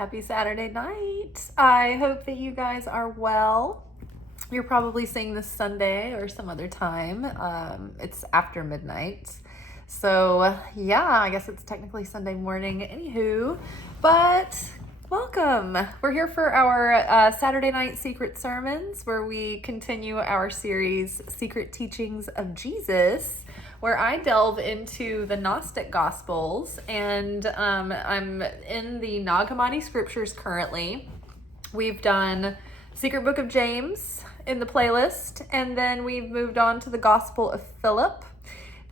Happy Saturday night. I hope that you guys are well. You're probably seeing this Sunday or some other time. It's after midnight. So, yeah, I guess it's technically Sunday morning. Anywho, but welcome. We're here for our Saturday night secret sermons where we continue our series, Secret Teachings of Jesus, where I delve into the Gnostic Gospels, and I'm in the Nag Hammadi scriptures currently. We've done Secret Book of James in the playlist, and then we've moved on to the Gospel of Philip.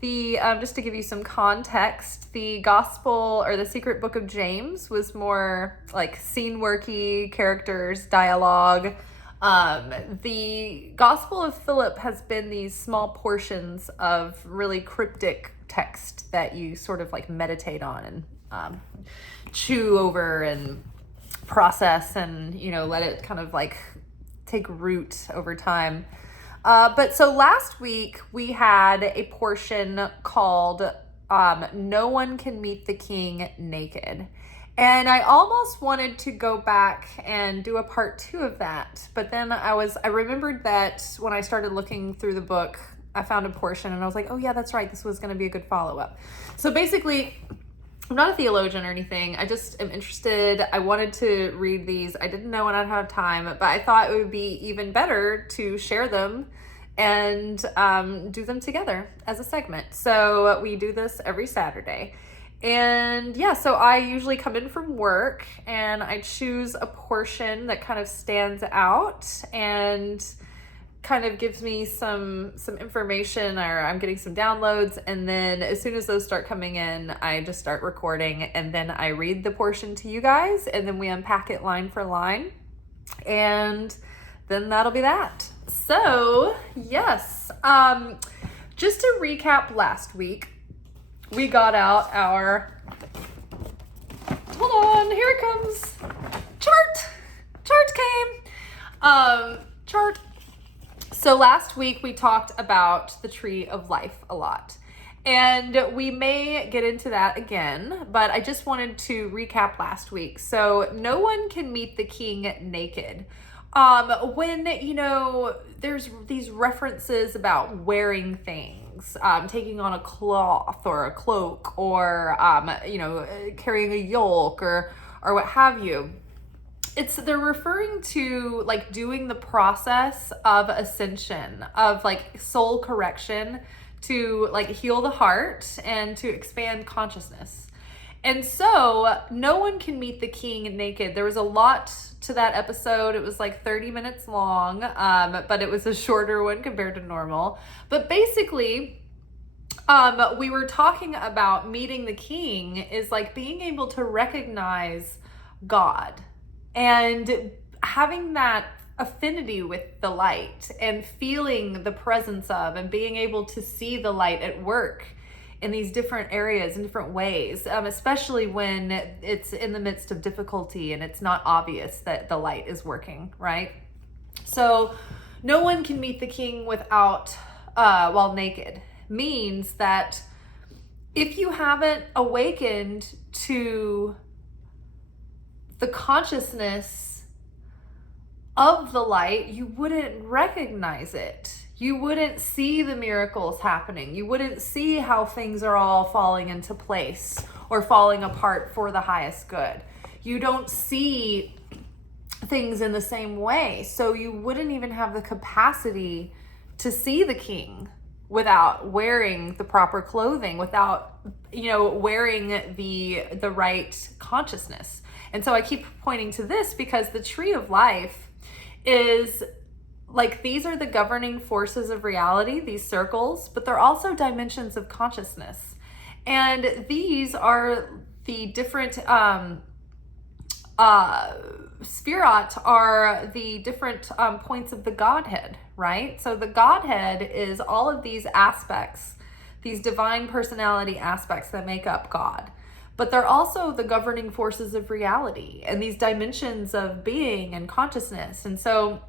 Just to give you some context, the Gospel or the Secret Book of James was more like scene worky, characters, dialogue. The Gospel of Philip has been these small portions of really cryptic text that you sort of like meditate on and chew over and process and, let it kind of like take root over time. But so last week we had a portion called No One Can Meet the King Naked. And I almost wanted to go back and do a part 2 of that. But then I remembered that when I started looking through the book, I found a portion and I was like, oh yeah, that's right. This was going to be a good follow-up. So basically, I'm not a theologian or anything. I just am interested. I wanted to read these. I didn't know when I'd have time, but I thought it would be even better to share them and do them together as a segment. So we do this every Saturday. And yeah, so I usually come in from work and I choose a portion that kind of stands out and kind of gives me some information, or I'm getting some downloads, and then as soon as those start coming in, I just start recording, and then I read the portion to you guys, and then we unpack it line for line, and then that'll be that. So yes, just to recap last week, we got out our, hold on, here it comes, chart came, chart. So last week we talked about the tree of life a lot, and we may get into that again, but I just wanted to recap last week. So no one can meet the king naked. When, there's these references about wearing things, taking on a cloth or a cloak, or, carrying a yoke or what have you. They're referring to like doing the process of ascension, of like soul correction to like heal the heart and to expand consciousness. And so no one can meet the king naked. There was a lot to that episode. It was like 30 minutes long, but it was a shorter one compared to normal. But basically, we were talking about meeting the king is like being able to recognize God and having that affinity with the light and feeling the presence of and being able to see the light at work in these different areas in different ways, especially when it's in the midst of difficulty and it's not obvious that the light is working, right? So no one can meet the king without while naked means that if you haven't awakened to the consciousness of the light, you wouldn't recognize it. You wouldn't see the miracles happening. You wouldn't see how things are all falling into place or falling apart for the highest good. You don't see things in the same way. So you wouldn't even have the capacity to see the king without wearing the proper clothing, without, wearing the right consciousness. And so I keep pointing to this because the tree of life is like, these are the governing forces of reality, these circles, but they're also dimensions of consciousness. And these are the different, Spherat are the different points of the Godhead, right? So the Godhead is all of these aspects, these divine personality aspects that make up God. But they're also the governing forces of reality and these dimensions of being and consciousness. And so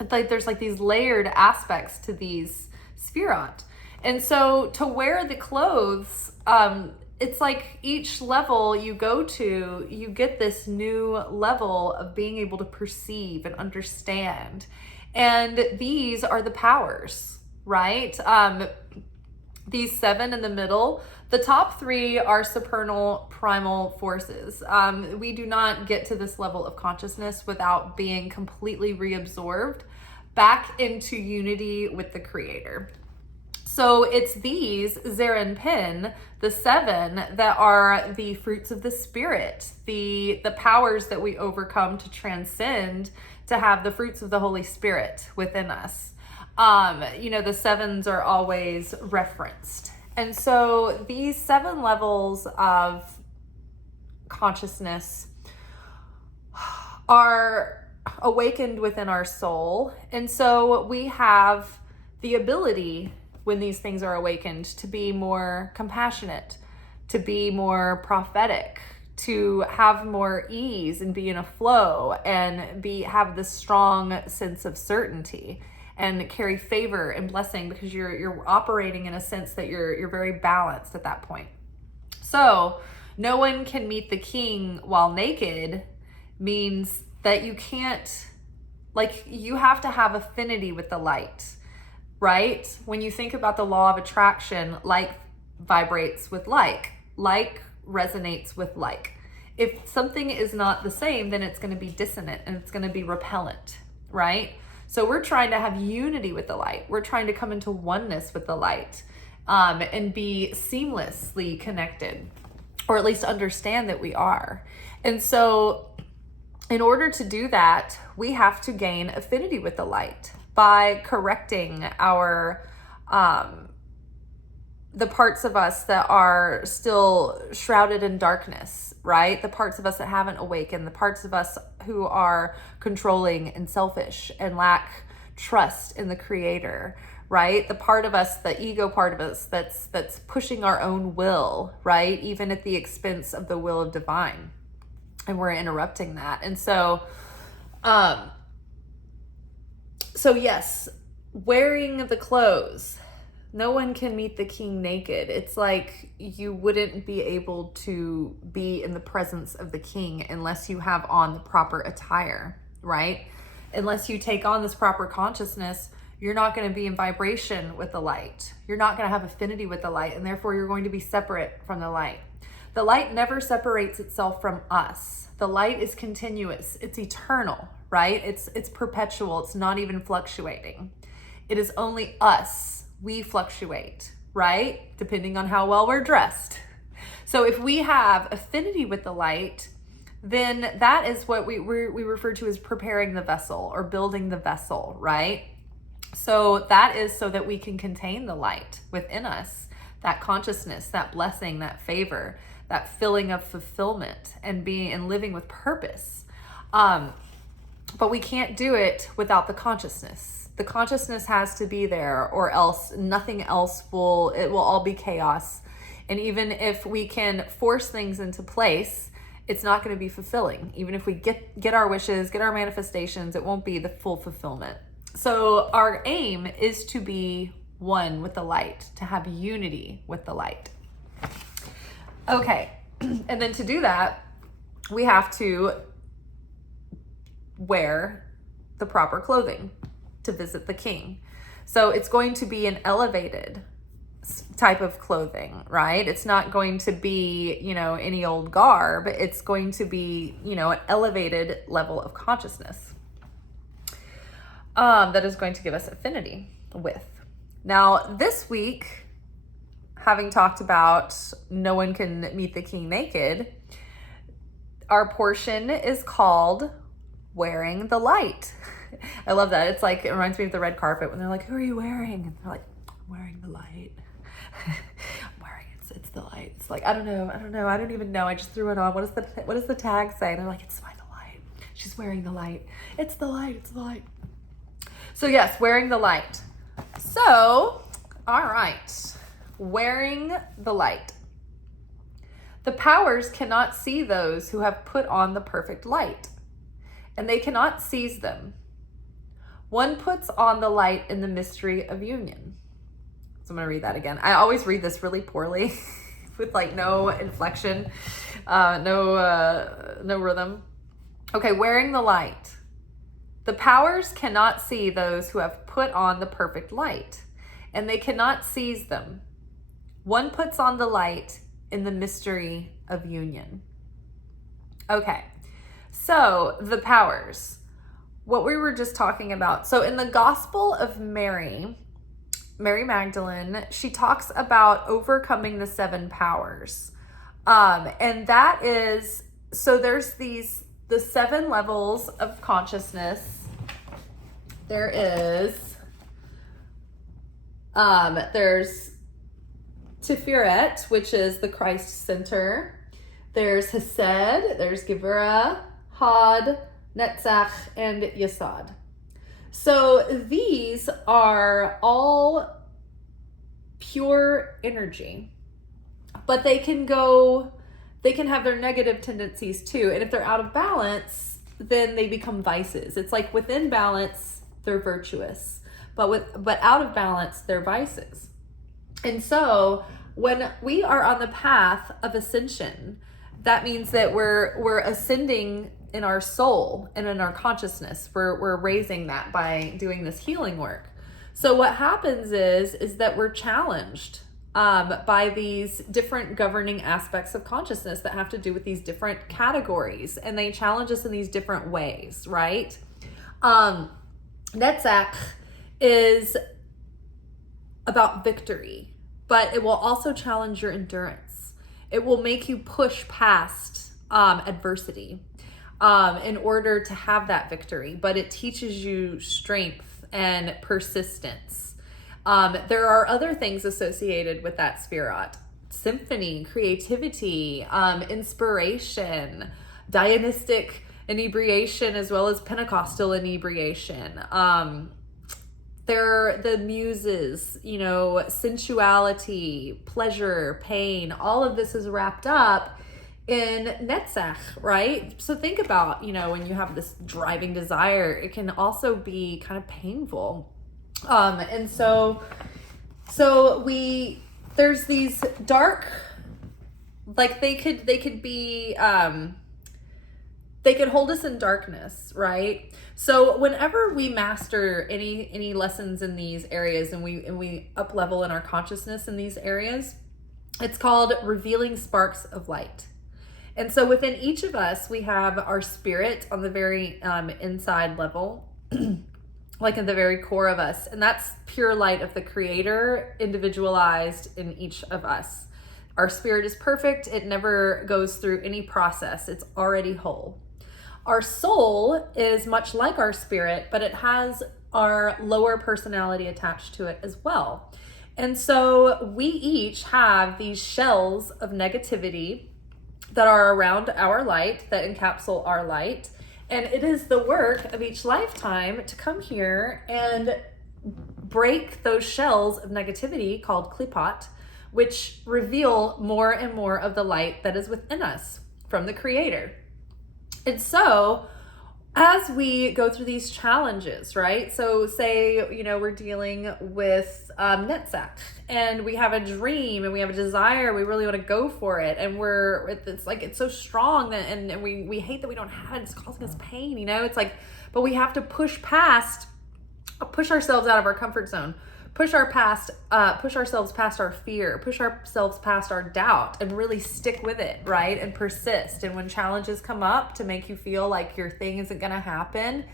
it's like there's like these layered aspects to these Spherat. And so to wear the clothes it's like each level you go to, you get this new level of being able to perceive and understand. And these are the powers, right? These 7 in the middle, the top 3 are supernal primal forces. We do not get to this level of consciousness without being completely reabsorbed back into unity with the Creator. So it's these Zeren Pin, the 7, that are the fruits of the Spirit, the powers that we overcome to transcend, to have the fruits of the Holy Spirit within us. The 7s are always referenced. And so these 7 levels of consciousness are awakened within our soul. And so we have the ability, when these things are awakened, to be more compassionate, to be more prophetic, to have more ease and be in a flow, and have this strong sense of certainty and carry favor and blessing, because you're operating in a sense that you're very balanced at that point. So no one can meet the king while naked means that you can't, you have to have affinity with the light, right? When you think about the law of attraction, like vibrates with like resonates with like. If something is not the same, then it's going to be dissonant and it's going to be repellent, right? So we're trying to have unity with the light. We're trying to come into oneness with the light, and be seamlessly connected, or at least understand that we are. And so in order to do that, we have to gain affinity with the light by correcting our the parts of us that are still shrouded in darkness, right? The parts of us that haven't awakened, the parts of us who are controlling and selfish and lack trust in the Creator, right? The part of us, the ego part of us that's pushing our own will, right? Even at the expense of the will of divine. And we're interrupting that. And so yes, wearing the clothes. No one can meet the king naked. It's like you wouldn't be able to be in the presence of the king unless you have on the proper attire, right? Unless you take on this proper consciousness, you're not going to be in vibration with the light. You're not going to have affinity with the light, and therefore you're going to be separate from the light. The light never separates itself from us. The light is continuous. It's eternal, right? It's perpetual. It's not even fluctuating. It is only us. We fluctuate, right? Depending on how well we're dressed. So if we have affinity with the light, then that is what we refer to as preparing the vessel or building the vessel, right? So that is so that we can contain the light within us, that consciousness, that blessing, that favor, that feeling of fulfillment and living with purpose. But we can't do it without the consciousness. The consciousness has to be there, or else nothing else it will all be chaos. And even if we can force things into place, it's not going to be fulfilling. Even if we get our wishes, get our manifestations, it won't be the full fulfillment. So our aim is to be one with the light, to have unity with the light. Okay, and then to do that, we have to wear the proper clothing to visit the king. So it's going to be an elevated type of clothing, right? It's not going to be, any old garb. It's going to be, an elevated level of consciousness that is going to give us affinity with. Now, this week, having talked about no one can meet the king naked, our portion is called wearing the light. I love that. It's like, it reminds me of the red carpet when they're like, who are you wearing? And they're like, I'm wearing the light. I'm wearing it. It's the light. It's like, I don't know. I don't even know. I just threw it on. What does the tag say? And they're like, it's by the light. She's wearing the light. It's the light. It's the light. So yes, wearing the light. So, all right. Wearing the light. The powers cannot see those who have put on the perfect light, and they cannot seize them. One puts on the light in the mystery of union. So I'm going to read that again. I always read this really poorly with like no inflection, no rhythm. Okay, wearing the light. The powers cannot see those who have put on the perfect light, and they cannot seize them. One puts on the light in the mystery of union. Okay, so the powers, what we were just talking about. So in the Gospel of Mary Magdalene, she talks about overcoming the 7 powers. And that is, so there's the 7 levels of consciousness. There's Tiferet, which is the Christ center. There's Hesed, there's Gevurah, Had, Netzach, and Yesod. So these are all pure energy, but they can have their negative tendencies too. And if they're out of balance, then they become vices. It's like within balance, they're virtuous, but out of balance, they're vices. And so when we are on the path of ascension, that means that we're ascending in our soul and in our consciousness. We're raising that by doing this healing work. So what happens is that we're challenged by these different governing aspects of consciousness that have to do with these different categories, and they challenge us in these different ways, right? Netzach is about victory, but it will also challenge your endurance. It will make you push past adversity in order to have that victory, but it teaches you strength and persistence. There are other things associated with that spirit: symphony, creativity, inspiration, Dionysic inebriation, as well as Pentecostal inebriation. They're the muses, sensuality, pleasure, pain, all of this is wrapped up in Netzach, right? So think about, when you have this driving desire, it can also be kind of painful. And so there's these dark, like they could be, they could hold us in darkness, right? So whenever we master any lessons in these areas, and we up level in our consciousness in these areas, it's called revealing sparks of light. And so within each of us, we have our spirit on the very inside level, like in the very core of us. And that's pure light of the Creator, individualized in each of us. Our spirit is perfect. It never goes through any process. It's already whole. Our soul is much like our spirit, but it has our lower personality attached to it as well. And so we each have these shells of negativity that are around our light, that encapsulate our light. And it is the work of each lifetime to come here and break those shells of negativity called klipot, which reveal more and more of the light that is within us from the Creator. And so as we go through these challenges, right? So say, we're dealing with Netzach, and we have a dream and we have a desire, we really want to go for it, and it's so strong that, and we hate that we don't have it, it's causing us pain, it's like, but we have to push ourselves out of our comfort zone, push ourselves past our fear, push ourselves past our doubt, and really stick with it, right? And persist. And when challenges come up to make you feel like your thing isn't going to happen,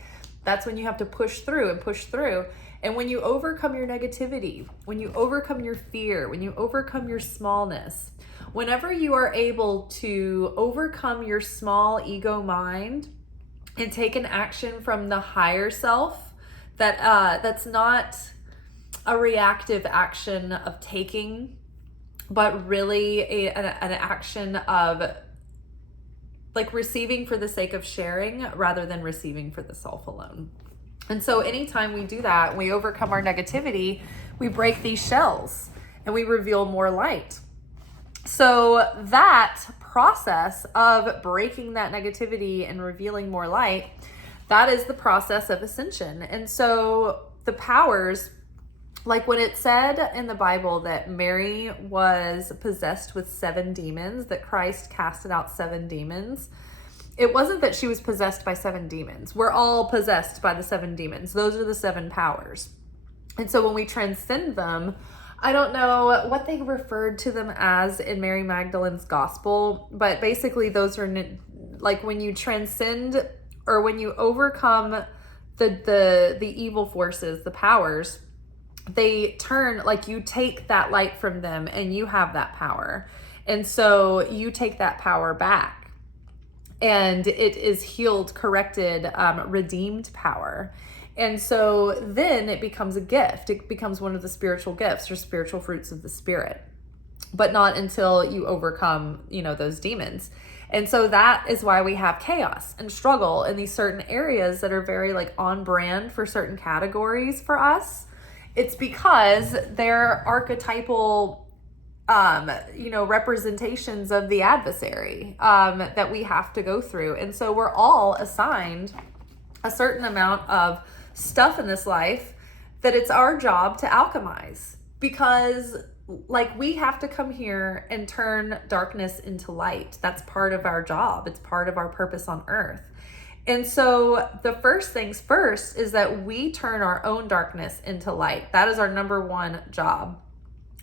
that's when you have to push through and push through. And when you overcome your negativity, when you overcome your fear, when you overcome your smallness, whenever you are able to overcome your small ego mind and take an action from the higher self, that's not a reactive action of taking, but really an action of like receiving for the sake of sharing rather than receiving for the self alone. And so anytime we do that, we overcome our negativity, we break these shells and we reveal more light. So that process of breaking that negativity and revealing more light, that is the process of ascension. And so the powers Like when it said in the Bible that Mary was possessed with 7 demons, that Christ casted out 7 demons, it wasn't that she was possessed by 7 demons. We're all possessed by the 7 demons. Those are the 7 powers. And so when we transcend them, I don't know what they referred to them as in Mary Magdalene's gospel, but basically those are like when you transcend or when you overcome the evil forces, the powers, they turn, like you take that light from them and you have that power. And so you take that power back and it is healed, corrected, redeemed power. And so then it becomes a gift. It becomes one of the spiritual gifts or spiritual fruits of the Spirit, but not until you overcome, those demons. And so that is why we have chaos and struggle in these certain areas that are very like on brand for certain categories for us. It's because they're archetypal, representations of the adversary that we have to go through. And so we're all assigned a certain amount of stuff in this life that it's our job to alchemize, because like we have to come here and turn darkness into light. That's part of our job. It's part of our purpose on earth. And so the first things first is that we turn our own darkness into light. That is our number one job.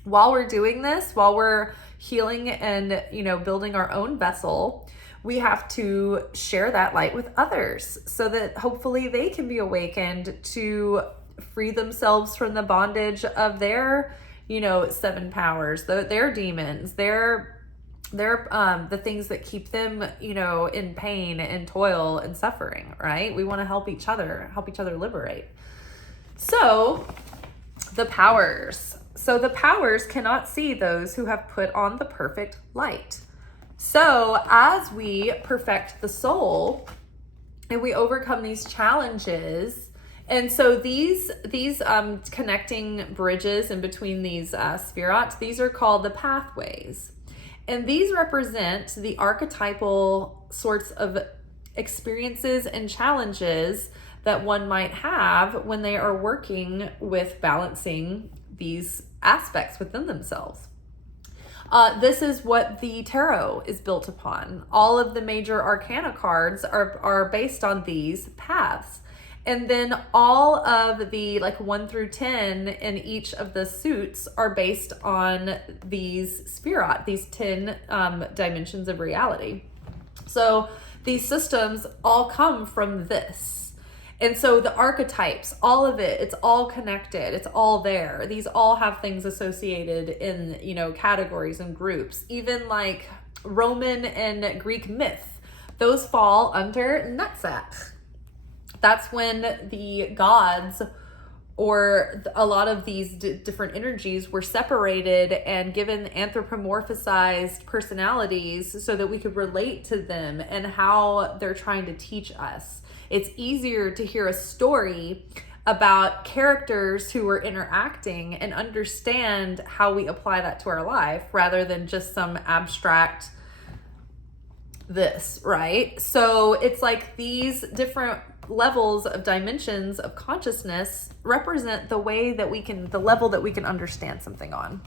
While we're doing this, while we're healing and, building our own vessel, we have to share that light with others so that hopefully they can be awakened to free themselves from the bondage of their, 7 powers, their demons, their the things that keep them, in pain and toil and suffering, right? We want to help each other liberate. So the powers cannot see those who have put on the perfect light. So as we perfect the soul and we overcome these challenges, and so these connecting bridges in between these spherots, these are called the pathways. And these represent the archetypal sorts of experiences and challenges that one might have when they are working with balancing these aspects within themselves. This is what the tarot is built upon. All of the major arcana cards are based on these paths. And then all of the 1 through 10 in each of the suits are based on these spherot, these 10 dimensions of reality. So these systems all come from this. And so the archetypes, all of it, it's all connected. It's all there. These all have things associated in, categories and groups. Even like Roman and Greek myth, those fall under nutsack. That's when the gods or a lot of these different energies were separated and given anthropomorphized personalities so that we could relate to them and how they're trying to teach us. It's easier to hear a story about characters who are interacting and understand how we apply that to our life rather than just some abstract this, right? So it's like these different levels of dimensions of consciousness represent the level that we can understand something on.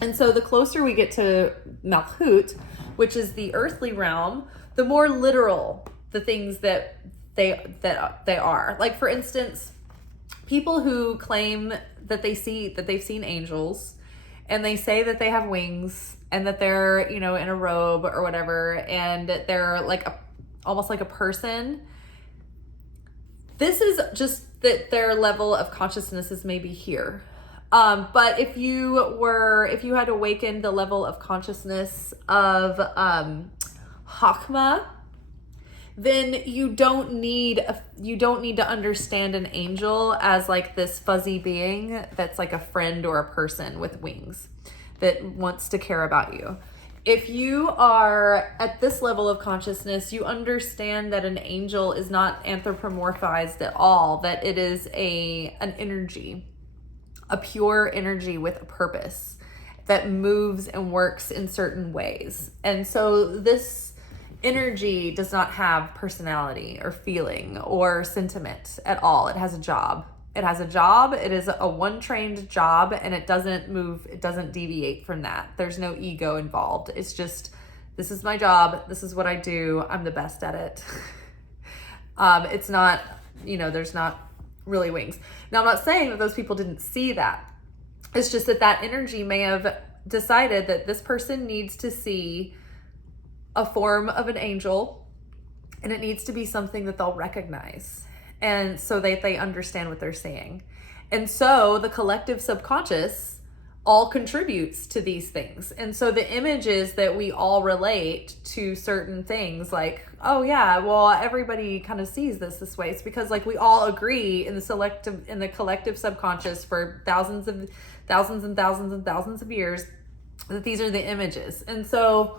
And so the closer we get to Malchut, which is the earthly realm, the more literal the things that they are. Like for instance, people who claim that they've seen angels and they say that they have wings and that they're, in a robe or whatever, and that they're almost like a person. This is just that their level of consciousness is maybe here. But if you had awakened the level of consciousness of Chachma, then you don't need to understand an angel as like this fuzzy being that's like a friend or a person with wings that wants to care about you. If you are at this level of consciousness, you understand that an angel is not anthropomorphized at all, that it is an energy, a pure energy with a purpose that moves and works in certain ways. And so this energy does not have personality or feeling or sentiment at all. It has a job It has a job. It is a one-trained job, and it doesn't move. It doesn't deviate from that. There's no ego involved. It's just, this is my job. This is what I do. I'm the best at it. It's not, there's not really wings. Now, I'm not saying that those people didn't see that. It's just that energy may have decided that this person needs to see a form of an angel, and it needs to be something that they'll recognize, and so that they understand what they're seeing. And so the collective subconscious all contributes to these things. And so the images that we all relate to certain things, like, oh yeah, well, everybody kind of sees this way. It's because like we all agree in the collective subconscious for thousands and thousands of years that these are the images. And so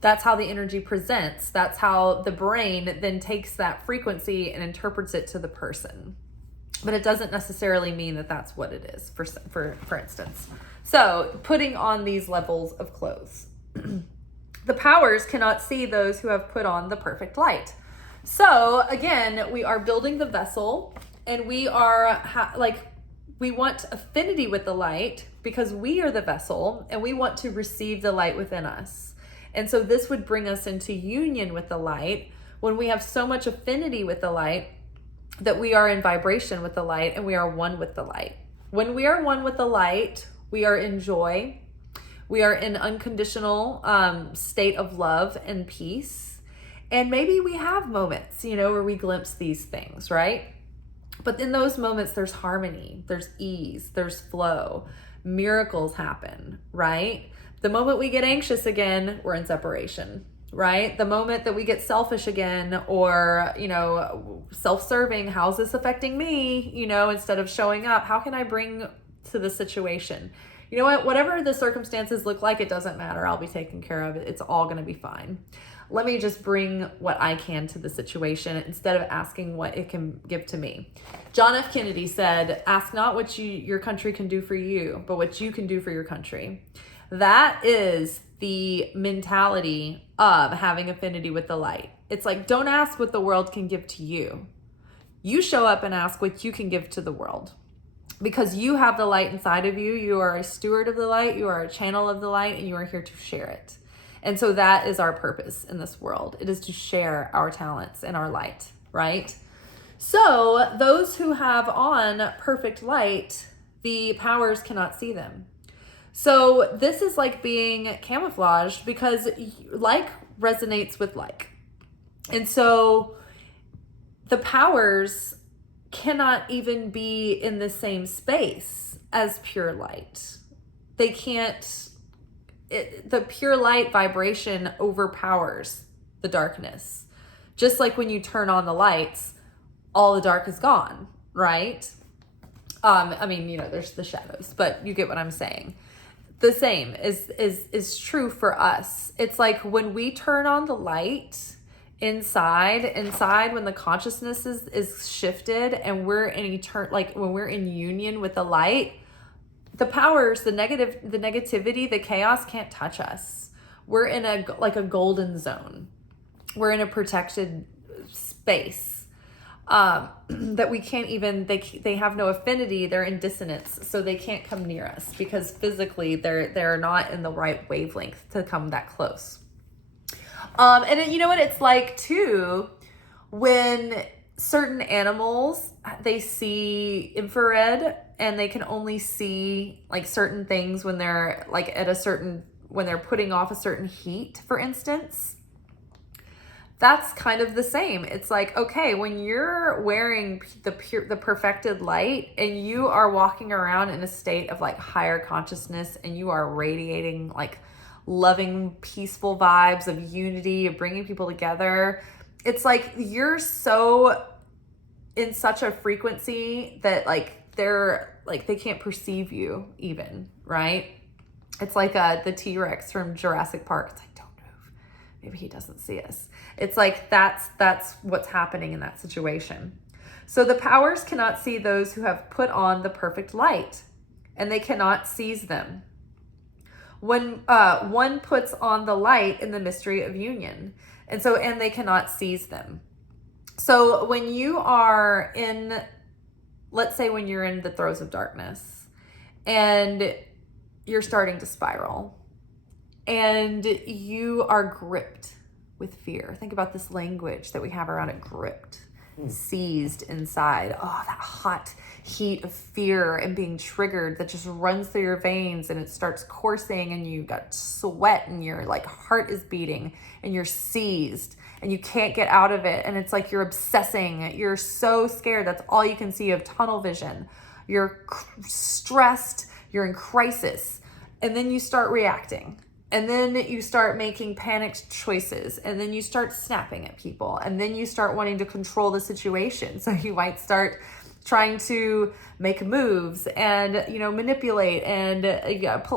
that's how the energy presents. That's how the brain then takes that frequency and interprets it to the person. But it doesn't necessarily mean that that's what it is, for instance. So putting on these levels of clothes. The powers cannot see those who have put on the perfect light. So again, we are building the vessel, and we are we want affinity with the light because we are the vessel, and we want to receive the light within us. And so this would bring us into union with the light when we have so much affinity with the light that we are in vibration with the light, and we are one with the light. When we are one with the light, we are in joy. We are in unconditional state of love and peace. And maybe we have moments, where we glimpse these things, right? But in those moments, there's harmony, there's ease, there's flow. Miracles happen, right? The moment we get anxious again, we're in separation. Right? The moment that we get selfish again, or, self-serving, how's this affecting me? Instead of showing up, how can I bring to the situation? You know what? Whatever the circumstances look like, it doesn't matter. I'll be taken care of. It's all going to be fine. Let me just bring what I can to the situation instead of asking what it can give to me. John F. Kennedy said, ask not what your country can do for you, but what you can do for your country. That is the mentality of having affinity with the light. It's like, don't ask what the world can give to you. You show up and ask what you can give to the world, because you have the light inside of you. You are a steward of the light. You are a channel of the light, and you are here to share it. And so that is our purpose in this world. It is to share our talents and our light, right? So those who have on perfect light, the powers cannot see them. So this is like being camouflaged, because like resonates with like. And so the powers cannot even be in the same space as pure light. They can't, the pure light vibration overpowers the darkness. Just like when you turn on the lights, all the dark is gone, right? There's the shadows, but you get what I'm saying. The same is true for us. It's like when we turn on the light inside when the consciousness is shifted, and we're in when we're in union with the light, the powers, the negativity, the chaos can't touch us. We're in a golden zone. We're in a protected space. That we can't even, they have no affinity, they're in dissonance, so they can't come near us because physically they're not in the right wavelength to come that close. And you know what it's like too, when certain animals, they see infrared, and they can only see like certain things when they're like when they're putting off a certain heat, for instance. That's kind of the same. It's like, okay, when you're wearing the perfected light, and you are walking around in a state of like higher consciousness, and you are radiating like loving, peaceful vibes of unity, of bringing people together. It's like you're so in such a frequency that they can't perceive you even, right? It's like the T-Rex from Jurassic Park. It's like, maybe he doesn't see us. It's like that's what's happening in that situation. So the powers cannot see those who have put on the perfect light, and they cannot seize them. When one puts on the light in the mystery of union, and they cannot seize them. So when you are in let's say when you're in the throes of darkness and you're starting to spiral and you are gripped with fear. Think about this language that we have around it, gripped, seized inside. Oh, that hot heat of fear and being triggered that just runs through your veins and it starts coursing and you got sweat and your like heart is beating and you're seized and you can't get out of it. And it's like you're obsessing. You're so scared. That's all you can see. Of tunnel vision. You're stressed. You're in crisis. And then you start reacting. And then you start making panicked choices. And then you start snapping at people. And then you start wanting to control the situation. So you might start trying to make moves and, you know, manipulate and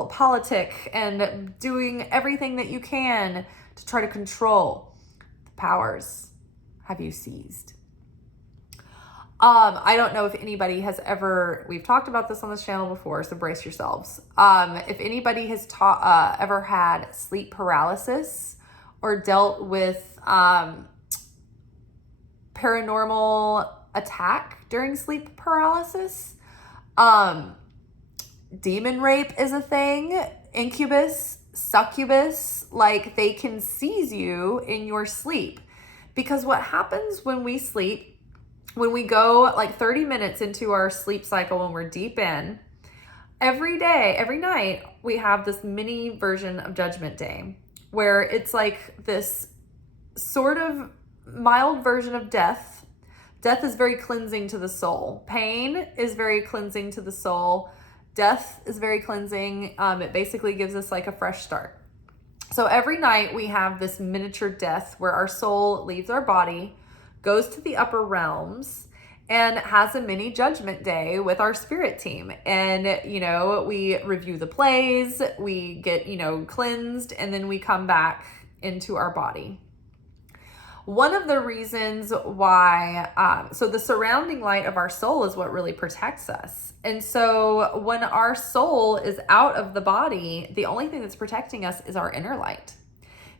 politic and doing everything that you can to try to control. The powers have you seized. I don't know if anybody has ever, we've talked about this on this channel before, so brace yourselves. If anybody has ever had sleep paralysis or dealt with paranormal attack during sleep paralysis, demon rape is a thing, incubus, succubus, like they can seize you in your sleep. Because what happens when we sleep, when we go like 30 minutes into our sleep cycle, when we're deep in, every day, every night, we have this mini version of Judgment Day, where it's like this sort of mild version of death. Death is very cleansing to the soul. Pain is very cleansing to the soul. Death is very cleansing. It basically gives us like a fresh start. So every night we have this miniature death where our soul leaves our body, goes to the upper realms, and has a mini Judgment Day with our spirit team. And, you know, we review the plays, we get, you know, cleansed, and then we come back into our body. One of the reasons why, so the surrounding light of our soul is what really protects us. And so when our soul is out of the body, the only thing that's protecting us is our inner light.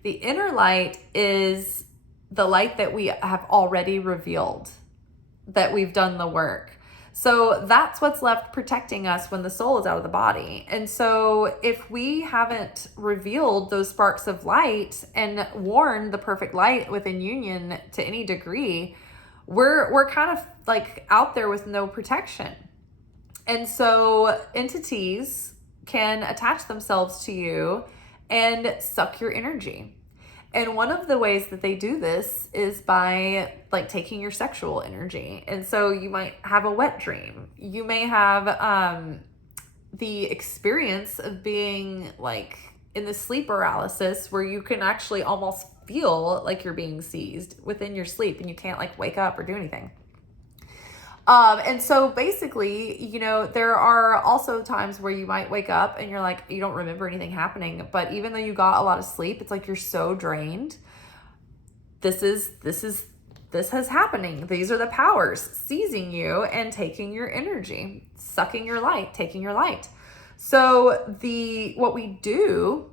The inner light is the light that we have already revealed, that we've done the work. So that's what's left protecting us when the soul is out of the body. And so if we haven't revealed those sparks of light and worn the perfect light within union to any degree, we're kind of like out there with no protection. And so entities can attach themselves to you and suck your energy. And one of the ways that they do this is by like taking your sexual energy. And so you might have a wet dream. You may have the experience of being like in the sleep paralysis where you can actually almost feel like you're being seized within your sleep and you can't like wake up or do anything. And so basically, you know, there are also times where you might wake up and you're like, you don't remember anything happening, but even though you got a lot of sleep, it's like you're so drained. This is happening. These are the powers seizing you and taking your energy, sucking your light, taking your light. So what we do,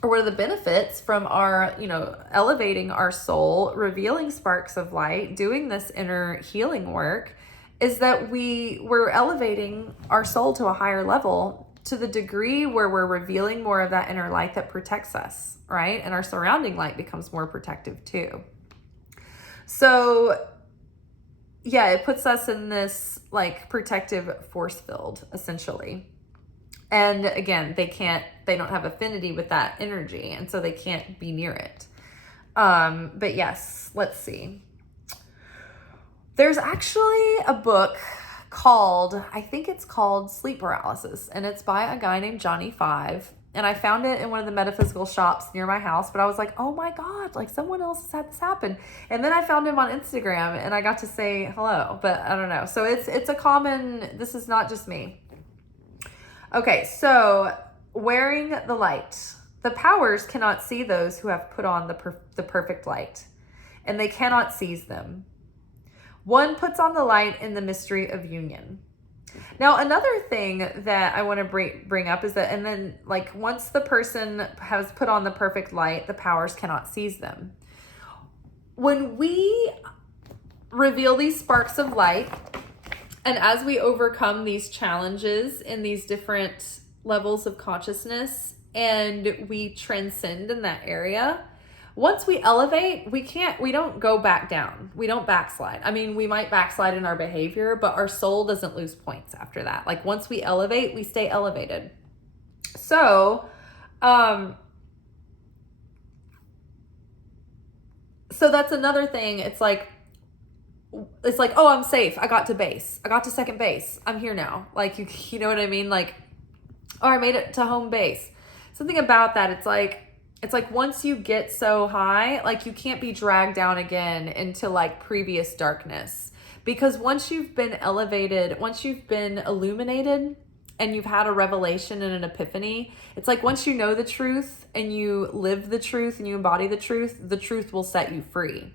or what are the benefits from our, you know, elevating our soul, revealing sparks of light, doing this inner healing work, is that we're elevating our soul to a higher level to the degree where we're revealing more of that inner light that protects us, right? And our surrounding light becomes more protective too. So yeah, it puts us in this like protective force field essentially. And again, they don't have affinity with that energy, and so they can't be near it. But yes, let's see. There's actually a book called, I think it's called Sleep Paralysis, and it's by a guy named Johnny Five. And I found it in one of the metaphysical shops near my house, but I was like, oh my God, like someone else has had this happen. And then I found him on Instagram and I got to say hello, but I don't know. So it's a common, this is not just me. Okay, so wearing the light. The powers cannot see those who have put on the perfect light, and they cannot seize them. One puts on the light in the mystery of union. Now, another thing that I want to bring up is that, and then like once the person has put on the perfect light, the powers cannot seize them. When we reveal these sparks of light And as we overcome these challenges in these different levels of consciousness and we transcend in that area, once we elevate, we don't go back down. We don't backslide. I mean, we might backslide in our behavior, but our soul doesn't lose points after that. Like once we elevate, we stay elevated. So, so that's another thing. It's like, oh, I'm safe. I got to base. I got to second base. I'm here now. Like, you know what I mean? Like, oh, I made it to home base. Something about that. It's like once you get so high, like you can't be dragged down again into like previous darkness, because once you've been elevated, once you've been illuminated and you've had a revelation and an epiphany, it's like once you know the truth and you live the truth and you embody the truth will set you free.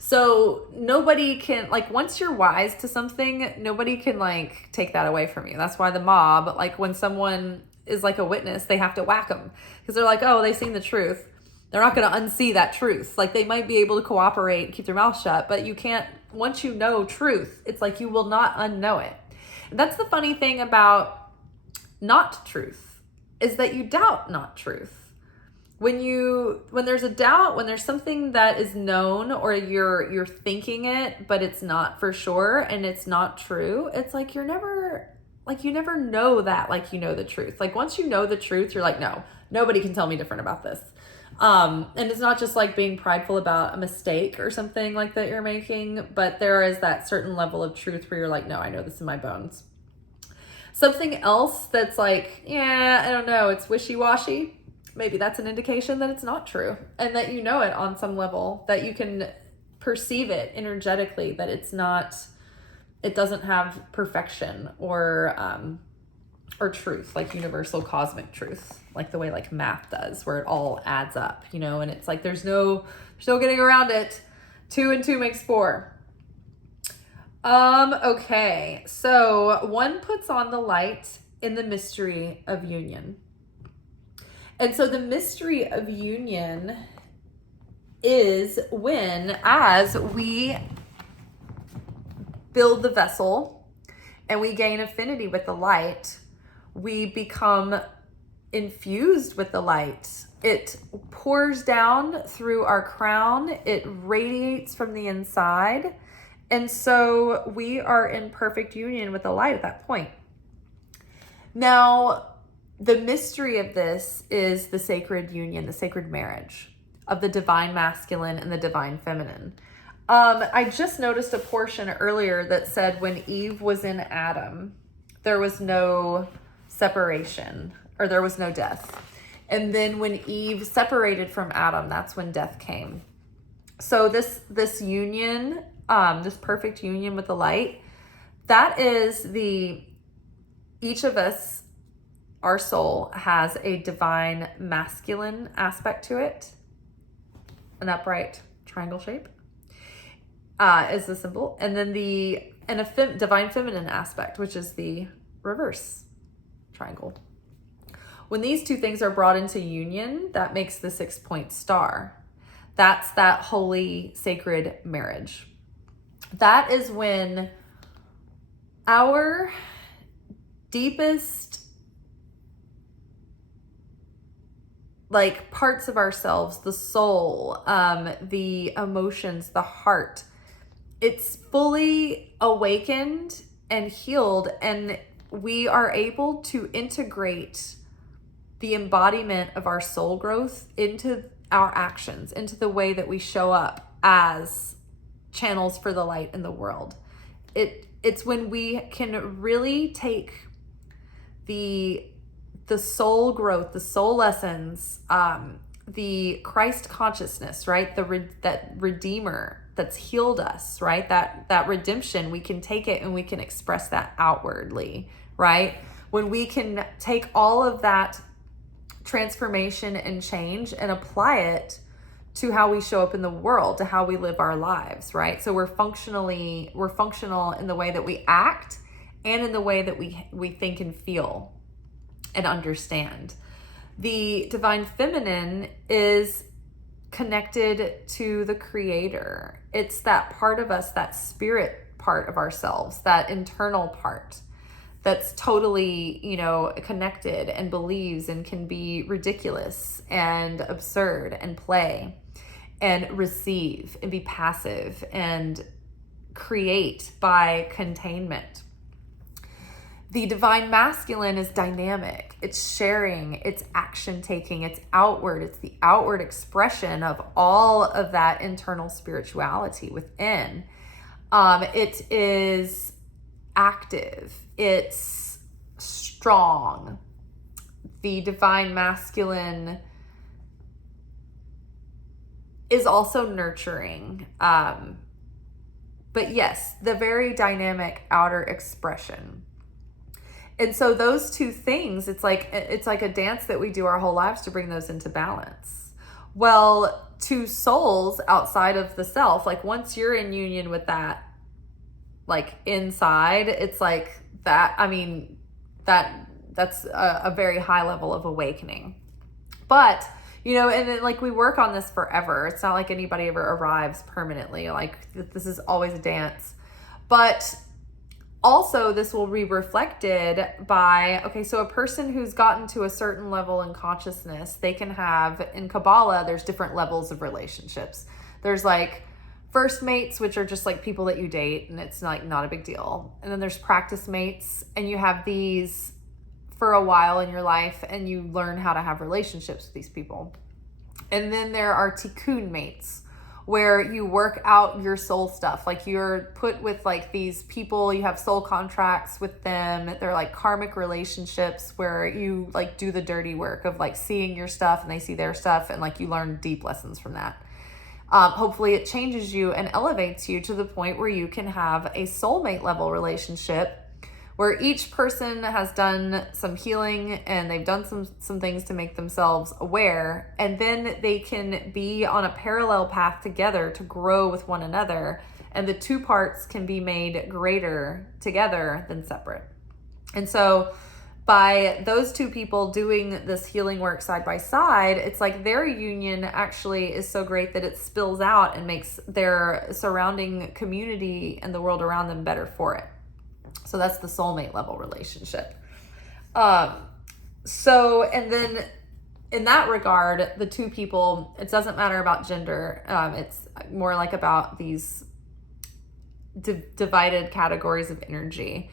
So nobody can, like, once you're wise to something, nobody can like take that away from you. That's why the mob, like when someone is like a witness, they have to whack them because they're like, oh, they seen the truth. They're not going to unsee that truth. Like they might be able to cooperate and keep their mouth shut, but you can't, once you know truth, it's like you will not unknow it. And that's the funny thing about not truth, is that you doubt not truth. When there's a doubt, when there's something that is known or you're thinking it, but it's not for sure and it's not true, it's like you never know that, like, you know the truth. Like once you know the truth, you're like, no, nobody can tell me different about this. And it's not just like being prideful about a mistake or something like that you're making, but there is that certain level of truth where you're like, no, I know this in my bones. Something else that's like, yeah, I don't know, it's wishy-washy. Maybe that's an indication that it's not true and that you know it on some level, that you can perceive it energetically, that it doesn't have perfection or truth, like universal cosmic truth, like the way like math does, where it all adds up, you know, and it's like there's no getting around it. 2 and 2 makes 4. Okay, so one puts on the light in the mystery of union. And so the mystery of union is when, as we build the vessel and we gain affinity with the light, we become infused with the light. It pours down through our crown. It radiates from the inside. And so we are in perfect union with the light at that point. Now, the mystery of this is the sacred union, the sacred marriage of the divine masculine and the divine feminine. I just noticed a portion earlier that said when Eve was in Adam, there was no separation, or there was no death. And then when Eve separated from Adam, that's when death came. So this union, this perfect union with the light, that is each of us, our soul has a divine masculine aspect to it, an upright triangle shape is the symbol, and then divine feminine aspect, which is the reverse triangle. When these two things are brought into union, that makes the 6-point star. That's that holy, sacred marriage. That is when our deepest like parts of ourselves, the soul, the emotions, the heart, it's fully awakened and healed, and we are able to integrate the embodiment of our soul growth into our actions, into the way that we show up as channels for the light in the world. It's when we can really take the soul growth, the soul lessons, the Christ consciousness, right? That Redeemer that's healed us, right? That redemption, we can take it and we can express that outwardly, right? When we can take all of that transformation and change and apply it to how we show up in the world, to how we live our lives, right? So we're functional in the way that we act and in the way that we think and feel and understand. The divine feminine is connected to the creator. It's that part of us, that spirit part of ourselves, that internal part that's totally, connected and believes and can be ridiculous and absurd and play and receive and be passive and create by containment. The divine masculine is dynamic. It's sharing, it's action taking, it's outward. It's the outward expression of all of that internal spirituality within. It is active. It's strong. The divine masculine is also nurturing. But yes, the very dynamic outer expression. And so those two things, it's like a dance that we do our whole lives to bring those into balance. Well, to souls outside of the self, like once you're in union with that, like inside, it's like that, that's a very high level of awakening. But, and then like we work on this forever. It's not like anybody ever arrives permanently. Like this is always a dance. But also, this will be reflected by, so a person who's gotten to a certain level in consciousness, they can have, in Kabbalah, there's different levels of relationships. There's like first mates, which are just like people that you date, and it's like not a big deal. And then there's practice mates, and you have these for a while in your life, and you learn how to have relationships with these people. And then there are tikkun mates, where you work out your soul stuff. Like you're put with like these people, you have soul contracts with them. They're like karmic relationships where you like do the dirty work of like seeing your stuff and they see their stuff, and like you learn deep lessons from that. Hopefully it changes you and elevates you to the point where you can have a soulmate level relationship where each person has done some healing and they've done some things to make themselves aware, and then they can be on a parallel path together to grow with one another, and the two parts can be made greater together than separate. And so by those two people doing this healing work side by side, it's like their union actually is so great that it spills out and makes their surrounding community and the world around them better for it. So that's the soulmate level relationship. And then in that regard, the two people, it doesn't matter about gender. It's more like about these divided categories of energy.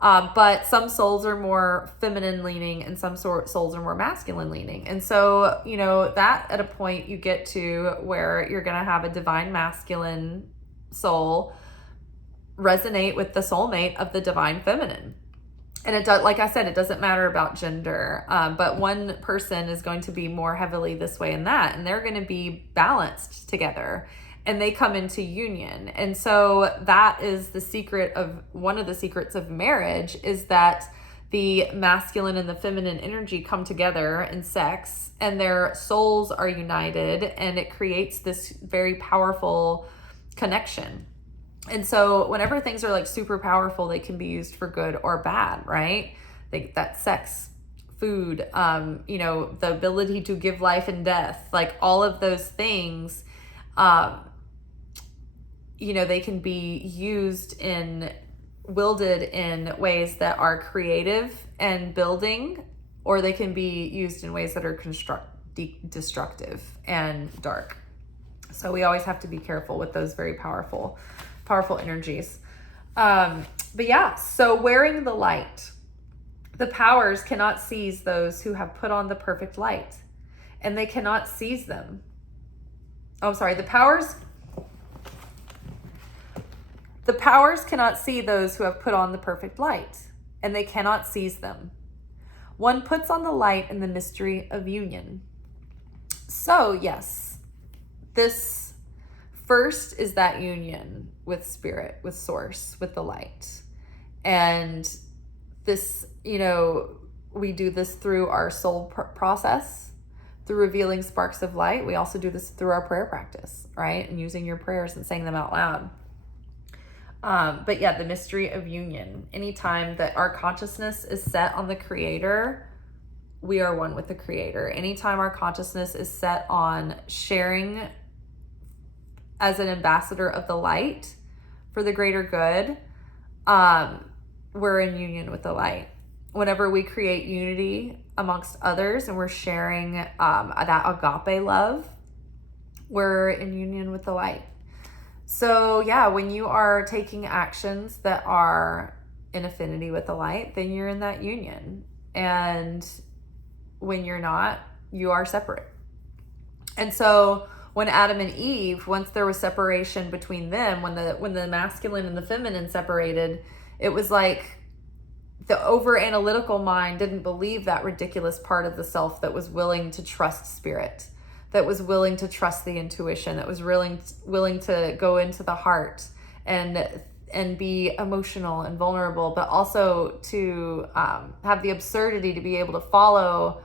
But some souls are more feminine leaning and some souls are more masculine leaning. And so, that at a point you get to where you're going to have a divine masculine soul resonate with the soulmate of the divine feminine. And it does, like I said, it doesn't matter about gender, but one person is going to be more heavily this way and that, and they're going to be balanced together, and they come into union. And so that is one of the secrets of marriage, is that the masculine and the feminine energy come together in sex, and their souls are united, and it creates this very powerful connection. And so whenever things are like super powerful, they can be used for good or bad, right? That sex, food, the ability to give life and death, like all of those things, they can be wielded in ways that are creative and building, or they can be used in ways that are destructive and dark. So we always have to be careful with those very powerful energies. But yeah, so wearing the light, the powers cannot seize those who have put on the perfect light, and they cannot seize them. The powers cannot see those who have put on the perfect light, and they cannot seize them. One puts on the light in the mystery of union. So yes, this first is that union with spirit, with source, with the light. And this, we do this through our soul process, through revealing sparks of light. We also do this through our prayer practice, right? And using your prayers and saying them out loud. But yeah, the mystery of union. Anytime that our consciousness is set on the Creator, we are one with the Creator. Anytime our consciousness is set on sharing as an ambassador of the light for the greater good, we're in union with the light. Whenever we create unity amongst others and we're sharing that agape love, we're in union with the light. So yeah, when you are taking actions that are in affinity with the light, then you're in that union. And when you're not, you are separate. And so when Adam and Eve, once there was separation between them, when the masculine and the feminine separated, it was like the over analytical mind didn't believe that ridiculous part of the self that was willing to trust spirit, that was willing to trust the intuition, that was willing to go into the heart and be emotional and vulnerable, but also to have the absurdity to be able to follow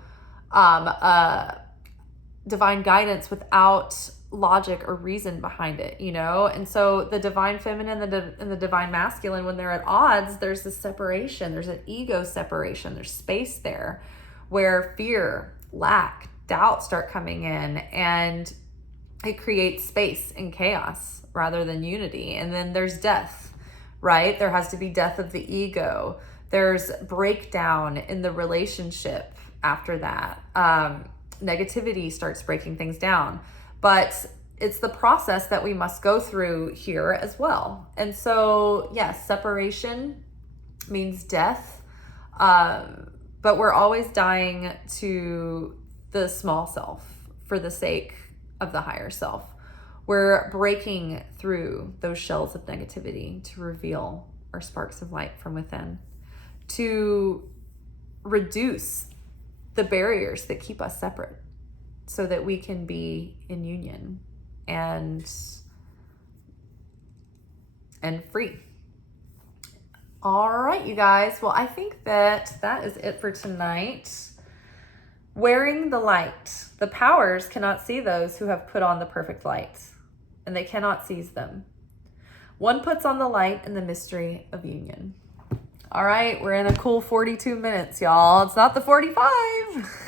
divine guidance without logic or reason behind it, you know? And so the divine feminine and the divine masculine, when they're at odds, there's this separation, there's an ego separation, there's space there where fear, lack, doubt start coming in, and it creates space and chaos rather than unity. And then there's death, right? There has to be death of the ego. There's breakdown in the relationship after that. Negativity starts breaking things down. But it's the process that we must go through here as well. And so, yes, separation means death. But we're always dying to the small self for the sake of the higher self. We're breaking through those shells of negativity to reveal our sparks of light from within, to reduce the barriers that keep us separate so that we can be in union and free. All right, you guys. Well, I think that is it for tonight. Wearing the light. The powers cannot see those who have put on the perfect light, and they cannot seize them. One puts on the light in the mystery of union. All right, we're in a cool 42 minutes, y'all. It's not the 45.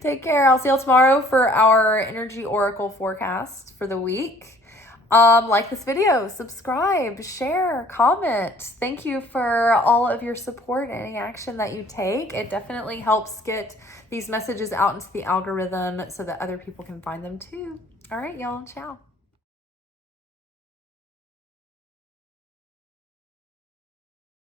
Take care. I'll see you tomorrow for our energy oracle forecast for the week. Like this video, subscribe, share, comment. Thank you for all of your support and any action that you take. It definitely helps get these messages out into the algorithm so that other people can find them too. All right, y'all. Ciao.